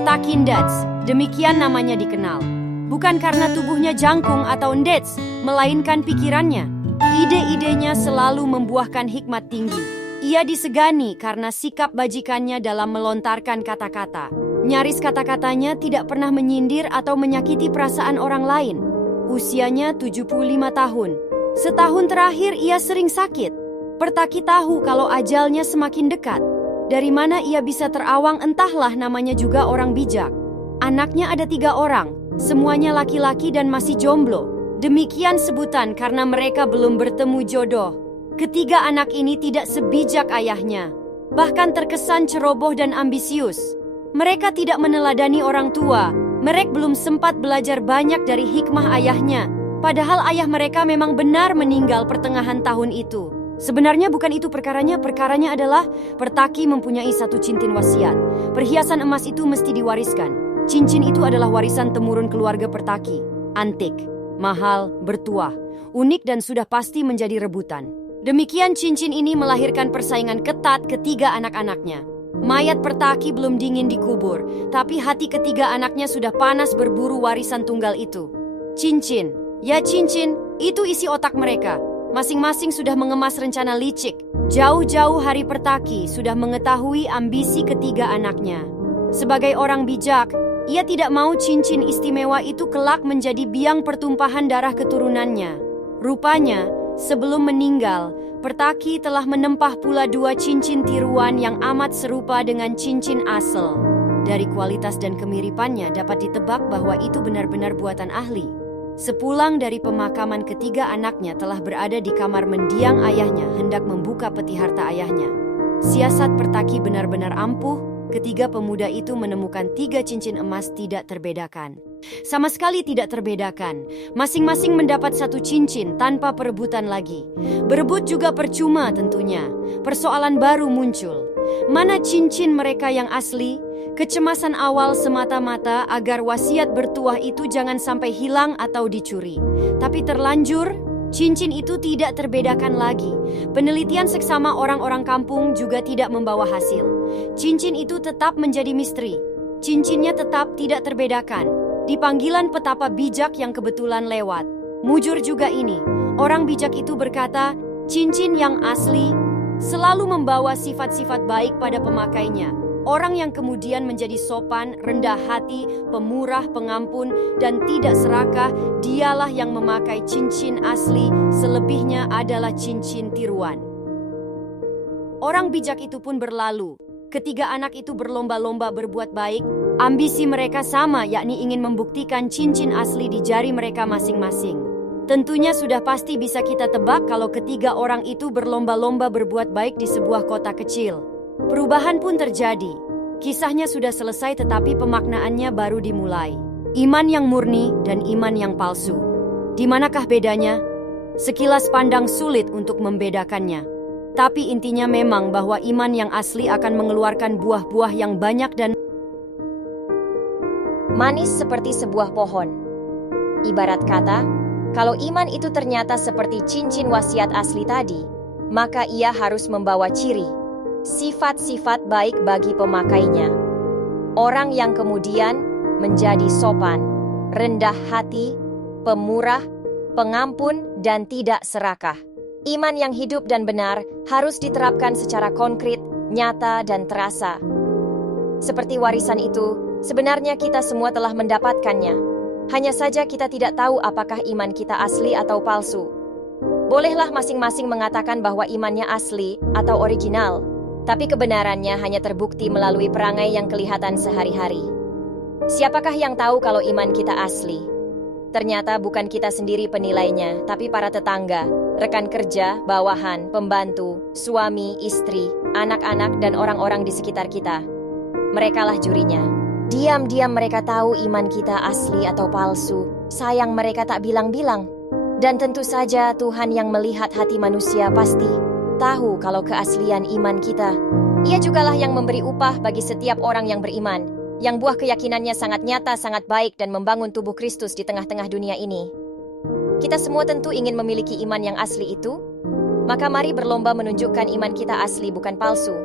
Pertaki Ndats, demikian namanya dikenal. Bukan karena tubuhnya jangkung atau Ndats, melainkan pikirannya. Ide-idenya selalu membuahkan hikmat tinggi. Ia disegani karena sikap bajikannya dalam melontarkan kata-kata. Nyaris kata-katanya tidak pernah menyindir atau menyakiti perasaan orang lain. Usianya 75 tahun. Setahun terakhir ia sering sakit. Pertaki tahu kalau ajalnya semakin dekat. Dari mana ia bisa terawang entahlah, namanya juga orang bijak. Anaknya ada 3 orang, semuanya laki-laki dan masih jomblo. Demikian sebutan karena mereka belum bertemu jodoh. Ketiga anak ini tidak sebijak ayahnya, bahkan terkesan ceroboh dan ambisius. Mereka tidak meneladani orang tua. Mereka belum sempat belajar banyak dari hikmah ayahnya. Padahal ayah mereka memang benar meninggal pertengahan tahun itu. Sebenarnya bukan itu perkaranya adalah Pertaki mempunyai 1 cincin wasiat. Perhiasan emas itu mesti diwariskan. Cincin itu adalah warisan temurun keluarga Pertaki. Antik, mahal, bertuah, unik dan sudah pasti menjadi rebutan. Demikian cincin ini melahirkan persaingan ketat ketiga anak-anaknya. Mayat Pertaki belum dingin dikubur, tapi hati ketiga anaknya sudah panas berburu warisan tunggal itu. Cincin, ya cincin, itu isi otak mereka. Masing-masing sudah mengemas rencana licik. Jauh-jauh hari Pertaki sudah mengetahui ambisi ketiga anaknya. Sebagai orang bijak, ia tidak mau cincin istimewa itu kelak menjadi biang pertumpahan darah keturunannya. Rupanya, sebelum meninggal, Pertaki telah menempah pula 2 cincin tiruan yang amat serupa dengan cincin asal. Dari kualitas dan kemiripannya dapat ditebak bahwa itu benar-benar buatan ahli. Sepulang dari pemakaman, ketiga anaknya telah berada di kamar mendiang ayahnya hendak membuka peti harta ayahnya. Siasat Pertaki benar-benar ampuh. Ketiga pemuda itu menemukan 3 cincin emas tidak terbedakan. Sama sekali tidak terbedakan. Masing-masing mendapat 1 cincin tanpa perebutan lagi. Berebut juga percuma tentunya. Persoalan baru muncul. Mana cincin mereka yang asli? Kecemasan awal semata-mata agar wasiat bertuah itu jangan sampai hilang atau dicuri. Tapi terlanjur, cincin itu tidak terbedakan lagi. Penelitian seksama orang-orang kampung juga tidak membawa hasil. Cincin itu tetap menjadi misteri. Cincinnya tetap tidak terbedakan. Di panggilan petapa bijak yang kebetulan lewat, mujur juga ini. Orang bijak itu berkata, cincin yang asli selalu membawa sifat-sifat baik pada pemakainya. Orang yang kemudian menjadi sopan, rendah hati, pemurah, pengampun, dan tidak serakah, dialah yang memakai cincin asli, selebihnya adalah cincin tiruan. Orang bijak itu pun berlalu. Ketiga anak itu berlomba-lomba berbuat baik. Ambisi mereka sama, yakni ingin membuktikan cincin asli di jari mereka masing-masing. Tentunya sudah pasti bisa kita tebak kalau ketiga orang itu berlomba-lomba berbuat baik di sebuah kota kecil. Perubahan pun terjadi. Kisahnya sudah selesai tetapi pemaknaannya baru dimulai. Iman yang murni dan iman yang palsu. Di manakah bedanya? Sekilas pandang sulit untuk membedakannya. Tapi intinya memang bahwa iman yang asli akan mengeluarkan buah-buah yang banyak dan manis seperti sebuah pohon. Ibarat kata, kalau iman itu ternyata seperti cincin wasiat asli tadi, maka ia harus membawa ciri, sifat-sifat baik bagi pemakainya. Orang yang kemudian menjadi sopan, rendah hati, pemurah, pengampun, dan tidak serakah. Iman yang hidup dan benar harus diterapkan secara konkret, nyata, dan terasa. Seperti warisan itu, sebenarnya kita semua telah mendapatkannya. Hanya saja kita tidak tahu apakah iman kita asli atau palsu. Bolehlah masing-masing mengatakan bahwa imannya asli atau original, tapi kebenarannya hanya terbukti melalui perangai yang kelihatan sehari-hari. Siapakah yang tahu kalau iman kita asli? Ternyata bukan kita sendiri penilainya, tapi para tetangga, rekan kerja, bawahan, pembantu, suami, istri, anak-anak, dan orang-orang di sekitar kita. Merekalah jurinya. Diam-diam mereka tahu iman kita asli atau palsu. Sayang mereka tak bilang-bilang. Dan tentu saja Tuhan yang melihat hati manusia pasti tahu kalau keaslian iman kita. Ia jugalah yang memberi upah bagi setiap orang yang beriman, yang buah keyakinannya sangat nyata, sangat baik, dan membangun tubuh Kristus di tengah-tengah dunia ini. Kita semua tentu ingin memiliki iman yang asli itu. Maka mari berlomba menunjukkan iman kita asli bukan palsu.